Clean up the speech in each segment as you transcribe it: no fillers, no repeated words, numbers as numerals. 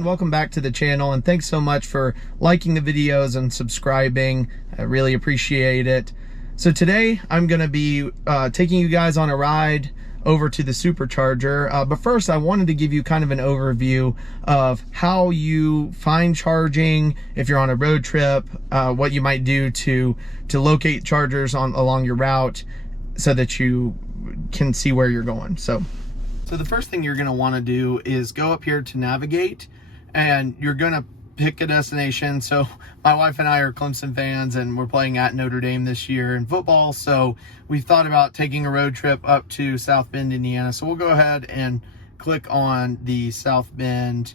everyone, welcome back to the channel, and thanks so much for liking the videos and subscribing. I really appreciate it. So today I'm going to be taking you guys on a ride over to the Supercharger, but first I wanted to give you kind of an overview of how you find charging if you're on a road trip, what you might do to locate chargers along your route so that you can see where you're going. So the first thing you're going to want to do is go up here to navigate, and you're going to pick a destination. So my wife and I are Clemson fans, and we're playing at Notre Dame this year in football. So we thought about taking a road trip up to South Bend, Indiana. So we'll go ahead and click on the South Bend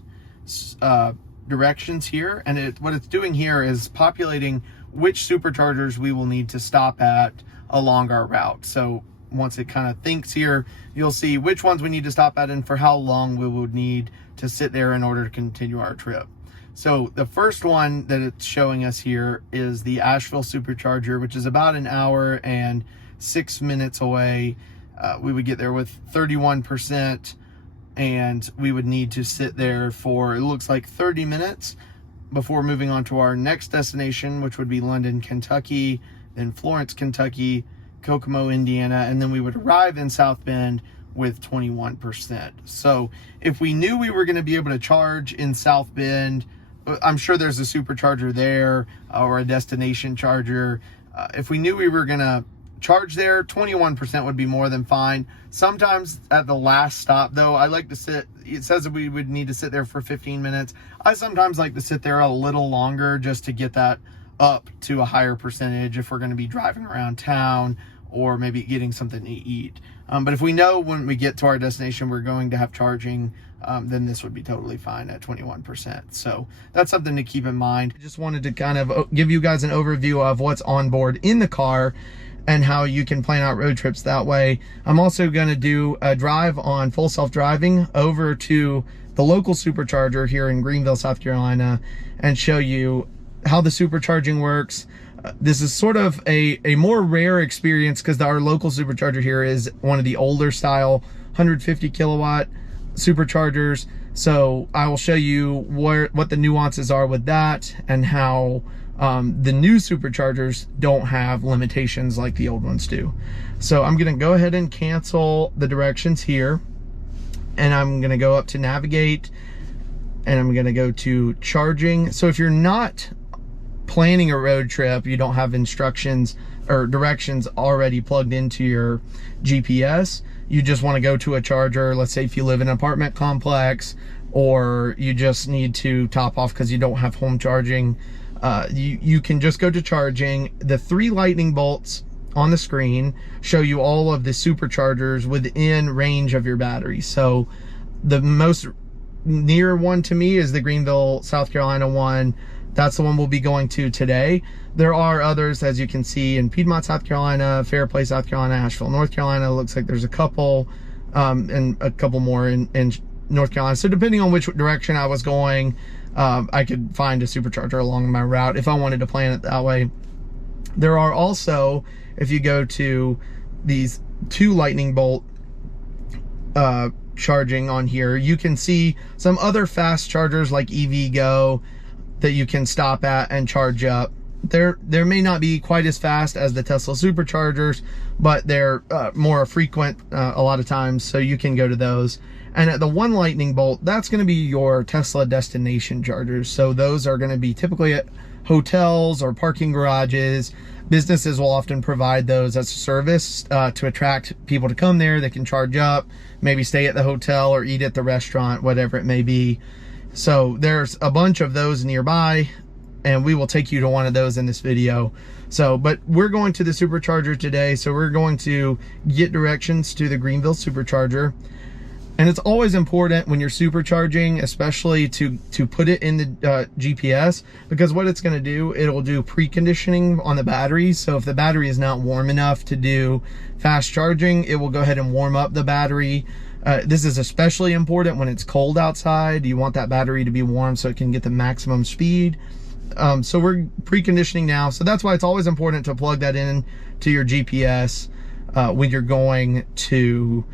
directions here. And what it's doing here is populating which superchargers we will need to stop at along our route. So once it kind of thinks here, you'll see which ones we need to stop at and for how long we would need to sit there in order to continue our trip. So the first one that it's showing us here is the Asheville Supercharger, which is about an hour and 6 minutes away. We would get there with 31%, and we would need to sit there for, it looks like 30 minutes before moving on to our next destination, which would be London, Kentucky, then Florence, Kentucky, Kokomo, Indiana, and then we would arrive in South Bend with 21%. So if we knew we were going to be able to charge in South Bend, I'm sure there's a supercharger there or a destination charger. If we knew we were going to charge there, 21% would be more than fine. Sometimes at the last stop, though, I like to sit, it says that we would need to sit there for 15 minutes. I sometimes like to sit there a little longer just to get that up to a higher percentage if we're going to be driving around town or maybe getting something to eat. But if we know when we get to our destination we're going to have charging, then this would be totally fine at 21%. So that's something to keep in mind. I just wanted to kind of give you guys an overview of what's on board in the car and how you can plan out road trips that way. I'm also going to do a drive on full self-driving over to the local supercharger here in Greenville, South Carolina, and show you how the supercharging works. This is sort of a more rare experience because our local supercharger here is one of the older style 150 kilowatt superchargers. So I will show you what the nuances are with that and how the new superchargers don't have limitations like the old ones do. So I'm going to go ahead and cancel the directions here, and I'm going to go up to navigate, and I'm going to go to charging. So if you're not planning a road trip, you don't have instructions or directions already plugged into your GPS, you just want to go to a charger. Let's say if you live in an apartment complex, or you just need to top off because you don't have home charging, you can just go to charging. The 3 lightning bolts on the screen show you all of the superchargers within range of your battery. So the most near one to me is the Greenville, South Carolina one. That's the one we'll be going to today. There are others, as you can see, in Piedmont, South Carolina, Fairplay, South Carolina, Asheville, North Carolina. Looks like there's a couple, and a couple more in North Carolina. So depending on which direction I was going, I could find a supercharger along my route if I wanted to plan it that way. There are also, if you go to these 2 lightning bolt charging on here, you can see some other fast chargers like EVgo that you can stop at and charge up. There may not be quite as fast as the Tesla superchargers, but they're more frequent a lot of times, so you can go to those. And at the 1 lightning bolt, that's going to be your Tesla destination chargers. So those are going to be typically at hotels or parking garages. Businesses will often provide those as a service to attract people to come there. They can charge up, maybe stay at the hotel or eat at the restaurant, whatever it may be. So there's a bunch of those nearby, and we will take you to one of those in this video. So, but we're going to the supercharger today, so we're going to get directions to the Greenville supercharger. And it's always important when you're supercharging, especially to put it in the GPS, because what it's going to do, it'll do preconditioning on the battery. So if the battery is not warm enough to do fast charging, it will go ahead and warm up the battery. This is especially important when it's cold outside. You want that battery to be warm so it can get the maximum speed. So we're preconditioning now. So that's why it's always important to plug that in to your GPS when you're going to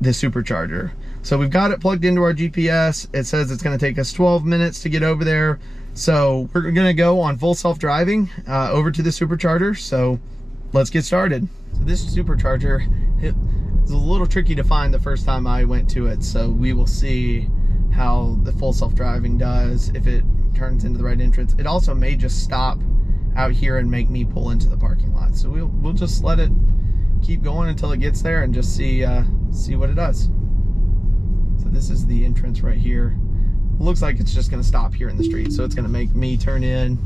the supercharger. So we've got it plugged into our GPS. It says it's going to take us 12 minutes to get over there. So we're going to go on full self-driving over to the supercharger. So let's get started. So this supercharger, it was a little tricky to find the first time I went to it. So we will see how the full self-driving does, if it turns into the right entrance. It also may just stop out here and make me pull into the parking lot. So we'll just let it keep going until it gets there and just see what it does. So this is the entrance right here. It looks like it's just going to stop here in the street, so it's going to make me turn in,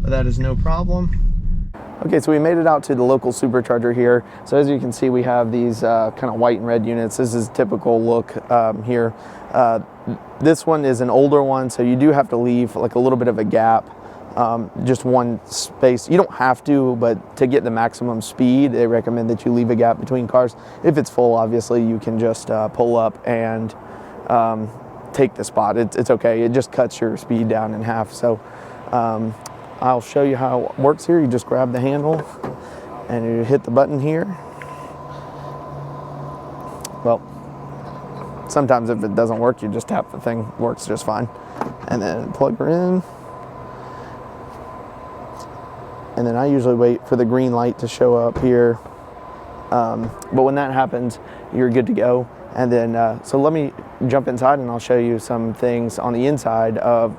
but that is no problem. Okay, so we made it out to the local supercharger here. So as you can see, we have these kind of white and red units. This is typical look here. This one is an older one, so you do have to leave like a little bit of a gap. Just one space. You don't have to, but to get the maximum speed, they recommend that you leave a gap between cars. If it's full, obviously, you can just pull up and take the spot. It's okay. It just cuts your speed down in half. So I'll show you how it works here. You just grab the handle and you hit the button here. Well, sometimes if it doesn't work, you just tap the thing. Works just fine. And then plug her in. And then I usually wait for the green light to show up here. But when that happens, you're good to go. And then, so let me jump inside and I'll show you some things on the inside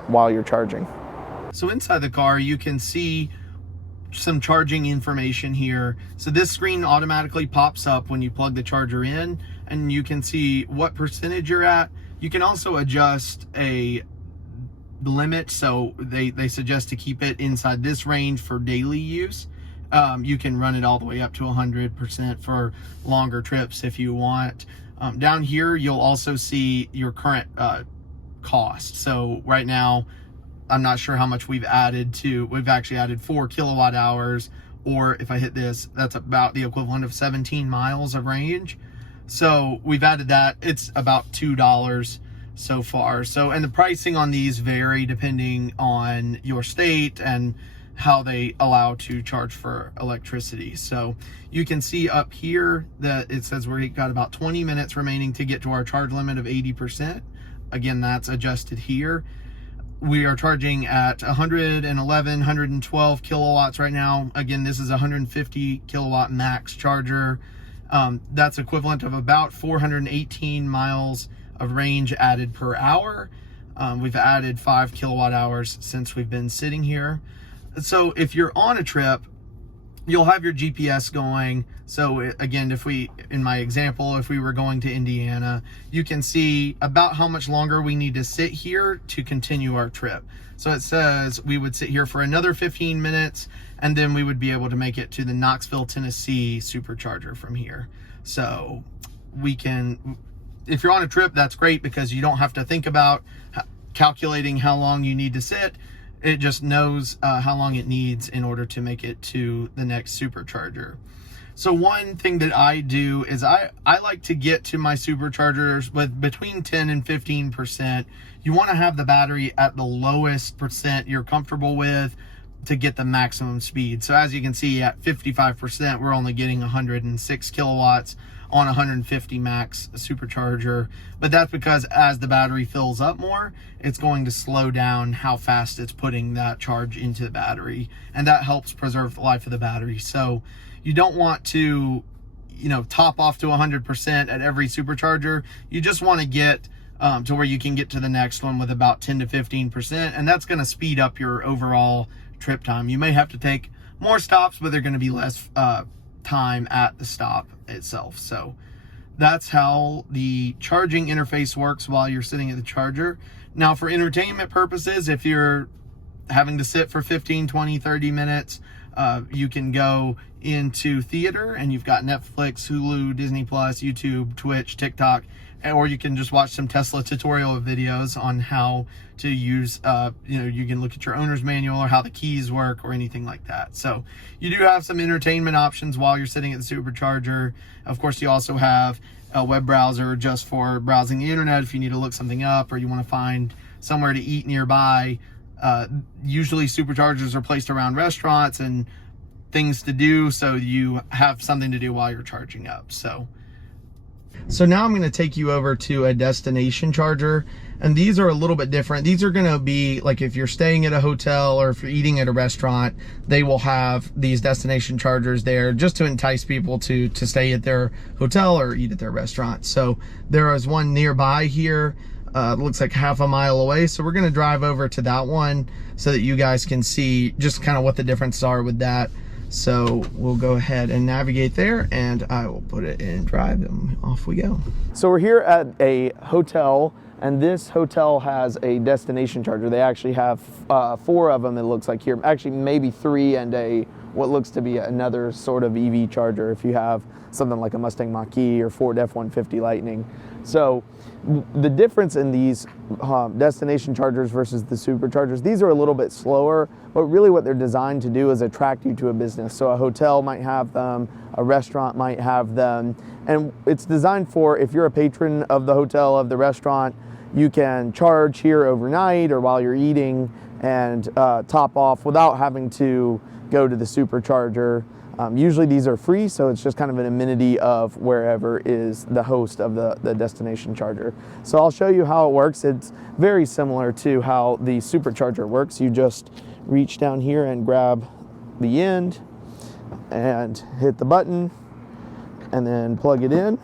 while you're charging. So inside the car, you can see some charging information here. So this screen automatically pops up when you plug the charger in, and you can see what percentage you're at. You can also adjust a limit, so they suggest to keep it inside this range for daily use. You can run it all the way up to 100% for longer trips if you want. Down here you'll also see your current cost. So right now I'm not sure how much we've actually added 4 kilowatt hours, or if I hit this, that's about the equivalent of 17 miles of range. So we've added that. It's about $2 so far. So, and the pricing on these vary depending on your state and how they allow to charge for electricity. So you can see up here that it says we've got about 20 minutes remaining to get to our charge limit of 80%. Again, that's adjusted here. We are charging at 112 kilowatts right now. Again, this is a 150 kilowatt max charger. That's equivalent of about 418 miles of range added per hour. We've added 5 kilowatt hours since we've been sitting here. So if you're on a trip, you'll have your GPS going. So again, in my example, if we were going to Indiana, you can see about how much longer we need to sit here to continue our trip. So it says we would sit here for another 15 minutes, and then we would be able to make it to the Knoxville, Tennessee supercharger from here. So if you're on a trip, that's great because you don't have to think about calculating how long you need to sit. It just knows how long it needs in order to make it to the next supercharger. So one thing that I do is I like to get to my superchargers with between 10 and 15%. You want to have the battery at the lowest percent you're comfortable with to get the maximum speed. So as you can see, at 55%, we're only getting 106 kilowatts on 150 max supercharger, but that's because as the battery fills up more, it's going to slow down how fast it's putting that charge into the battery, and that helps preserve the life of the battery. So you don't want to, top off to 100% at every supercharger. You just want to get to where you can get to the next one with about 10 to 15%, and that's going to speed up your overall trip time. You may have to take more stops, but they're going to be less time at the stop itself. So that's how the charging interface works while you're sitting at the charger. Now for entertainment purposes, if you're having to sit for 15, 20, 30 minutes, you can go into theater and you've got Netflix, Hulu, Disney Plus, YouTube, Twitch, TikTok, or you can just watch some Tesla tutorial videos on how to use, you can look at your owner's manual or how the keys work or anything like that. So you do have some entertainment options while you're sitting at the supercharger. Of course, you also have a web browser just for browsing the internet if you need to look something up or you want to find somewhere to eat nearby. Usually superchargers are placed around restaurants and things to do, so you have something to do while you're charging up. So So now I'm going to take you over to a destination charger, and these are a little bit different. These are going to be like if you're staying at a hotel or if you're eating at a restaurant, they will have these destination chargers there just to entice people to stay at their hotel or eat at their restaurant. So there is one nearby here. It looks like half a mile away. So we're going to drive over to that one so that you guys can see just kind of what the differences are with that. So we'll go ahead and navigate there, and I will put it in drive and off we go. So we're here at a hotel, and this hotel has a destination charger. They actually have 4 of them, it looks like here. Actually, maybe 3 and what looks to be another sort of EV charger if you have something like a Mustang Mach-E or Ford F-150 Lightning. So the difference in these destination chargers versus the superchargers, these are a little bit slower, but really what they're designed to do is attract you to a business. So a hotel might have them, a restaurant might have them, and it's designed for if you're a patron of the hotel, of the restaurant, you can charge here overnight or while you're eating and top off without having to go to the supercharger. Usually these are free, so it's just kind of an amenity of wherever is the host of the destination charger. So I'll show you how it works. It's very similar to how the supercharger works. You just reach down here and grab the end and hit the button and then plug it in.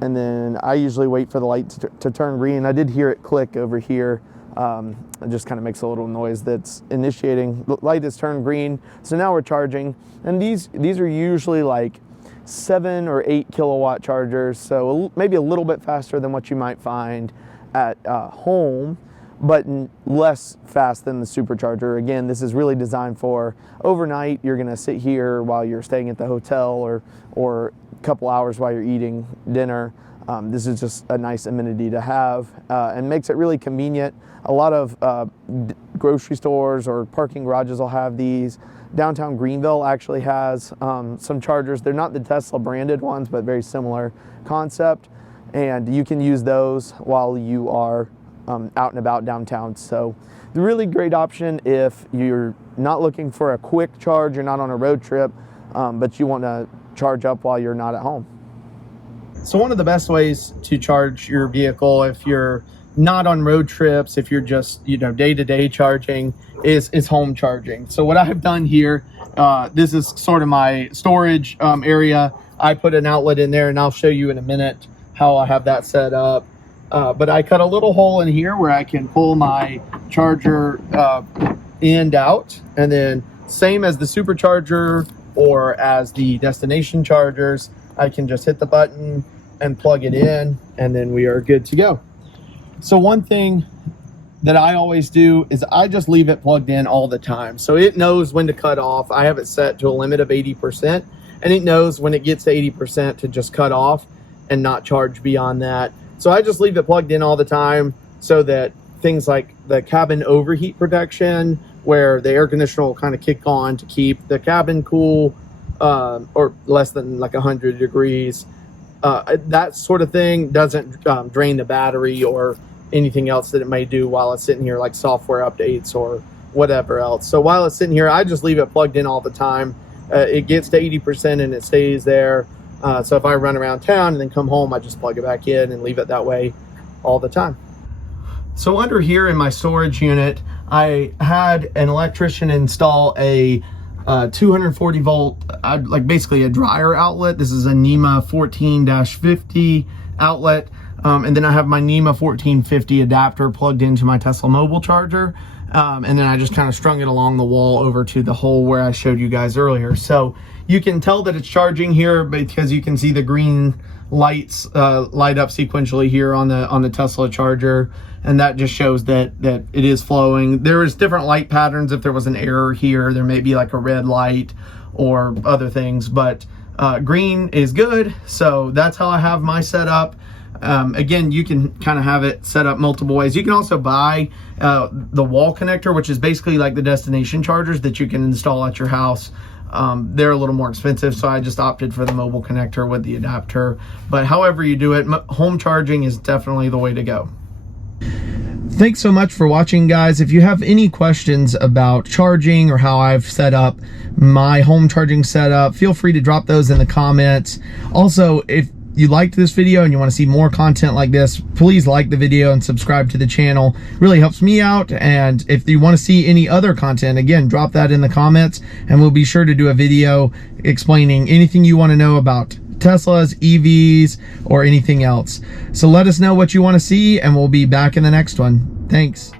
And then I usually wait for the light to turn green. I did hear it click over here. It just kind of makes a little noise that's initiating. The light has turned green, so now we're charging. And these are usually like 7 or 8 kilowatt chargers, so maybe a little bit faster than what you might find at home, but less fast than the supercharger. Again, this is really designed for overnight. You're gonna sit here while you're staying at the hotel or a couple hours while you're eating dinner. This is just a nice amenity to have and makes it really convenient. A lot of grocery stores or parking garages will have these. Downtown Greenville actually has some chargers. They're not the Tesla branded ones, but very similar concept. And you can use those while you are out and about downtown. So the really great option if you're not looking for a quick charge, you're not on a road trip, but you want to charge up while you're not at home. So one of the best ways to charge your vehicle if you're not on road trips, if you're just, day-to-day charging, is home charging. So what I've done here, this is sort of my storage area. I put an outlet in there, and I'll show you in a minute how I have that set up. But I cut a little hole in here where I can pull my charger end out, and then same as the supercharger or as the destination chargers, I can just hit the button and plug it in, and then we are good to go. So one thing that I always do is I just leave it plugged in all the time. So it knows when to cut off. I have it set to a limit of 80%, and it knows when it gets to 80% to just cut off and not charge beyond that. So I just leave it plugged in all the time so that things like the cabin overheat protection, where the air conditioner will kind of kick on to keep the cabin cool, or less than like 100 degrees. That sort of thing doesn't drain the battery or anything else that it may do while it's sitting here, like software updates or whatever else. So while it's sitting here, I just leave it plugged in all the time. It gets to 80% and it stays there. So if I run around town and then come home, I just plug it back in and leave it that way all the time. So under here in my storage unit, I had an electrician install a 240 volt, like basically a dryer outlet. This is a NEMA 14-50 outlet. And then I have my NEMA 1450 adapter plugged into my Tesla mobile charger. And then I just kind of strung it along the wall over to the hole where I showed you guys earlier. So you can tell that it's charging here because you can see the green lights light up sequentially here on the Tesla charger. And that just shows that it is flowing. There is different light patterns. If there was an error here, there may be like a red light or other things, but green is good. So that's how I have my setup. Again, you can kind of have it set up multiple ways. You can also buy the wall connector, which is basically like the destination chargers that you can install at your house. They're a little more expensive, so I just opted for the mobile connector with the adapter. But however you do it, home charging is definitely the way to go. Thanks so much for watching, guys. If you have any questions about charging or how I've set up my home charging setup, feel free to drop those in the comments. Also, if you liked this video and you want to see more content like this, please like the video and subscribe to the channel. It really helps me out. And if you want to see any other content, again, drop that in the comments and we'll be sure to do a video explaining anything you want to know about Teslas, EVs, or anything else. So let us know what you want to see and we'll be back in the next one. Thanks.